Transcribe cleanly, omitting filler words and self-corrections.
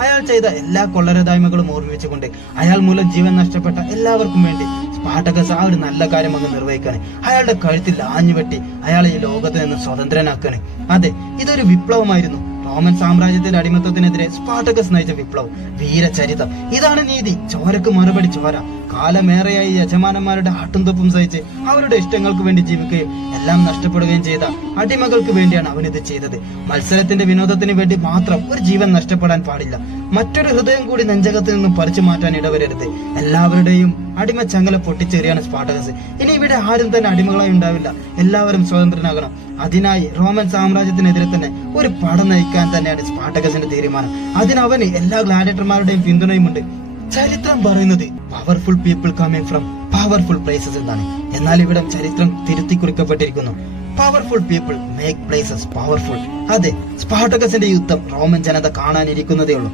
അയാൾ ചെയ്ത എല്ലാ കൊള്ളരുതായ്മകളും ഓർമ്മിച്ചുകൊണ്ട് അയാൾ മൂലം ജീവൻ നഷ്ടപ്പെട്ട എല്ലാവർക്കും വേണ്ടി സ്പാർട്ടക്കസ് ആ ഒരു നല്ല കാര്യം അങ്ങ് നിർവഹിക്കാണ്. അയാളുടെ കഴുത്തിൽ ആഞ്ഞുവെട്ടി അയാളെ ഈ ലോകത്ത് നിന്ന് സ്വതന്ത്രനാക്കാണ്. അതെ, ഇതൊരു വിപ്ലവമായിരുന്നു. റോമൻ സാമ്രാജ്യത്തിന്റെ അടിമത്തത്തിനെതിരെ സ്പാർട്ടക്കസ് നയിച്ച വിപ്ലവം, വീരചരിതം. ഇതാണ് നീതി. ചോരക്ക് മറുപടി ചോര. കാലമേറെയായി യജമാനന്മാരുടെ ആട്ടുംതൊപ്പും സഹിച്ച് അവരുടെ ഇഷ്ടങ്ങൾക്ക് വേണ്ടി ജീവിക്കുകയും എല്ലാം നഷ്ടപ്പെടുകയും ചെയ്ത അടിമകൾക്ക് വേണ്ടിയാണ് അവനിത് ചെയ്തത്. മത്സരത്തിന്റെ വിനോദത്തിന് വേണ്ടി മാത്രം ഒരു ജീവൻ നഷ്ടപ്പെടാൻ പാടില്ല. മറ്റൊരു ഹൃദയം കൂടി നെഞ്ചകത്തിൽ നിന്നും പറിച്ചു മാറ്റാൻ ഇടവരരുത്. എല്ലാവരുടെയും അടിമ ചങ്ങല പൊട്ടിച്ചേറിയാണ് സ്പാർട്ടക്കസ്. ഇനി ഇവിടെ ആരും തന്നെ അടിമകളായി ഉണ്ടാവില്ല. എല്ലാവരും സ്വതന്ത്രനാകണം. അതിനായി റോമൻ സാമ്രാജ്യത്തിനെതിരെ തന്നെ ഒരു പട നയിക്കാൻ തന്നെയാണ് സ്പാർട്ടക്കസിന്റെ തീരുമാനം. അതിനവന് എല്ലാ ഗ്ലാഡിയേറ്റർമാരുടെയും പിന്തുണയുമുണ്ട്. ചരിത്രം പറയുന്നത് powerful people coming from powerful places എന്നാണ്. എന്നാൽ ഇവിടെ ചരിത്രം തിരുത്തി കുറിക്കപ്പെട്ടിരിക്കുന്നു. Powerful people make places powerful. അതെ, സ്പാർട്ടക്കസിന്റെ യുദ്ധം റോമൻ ജനത കാണാനിരിക്കുന്നതേ ഉള്ളൂ.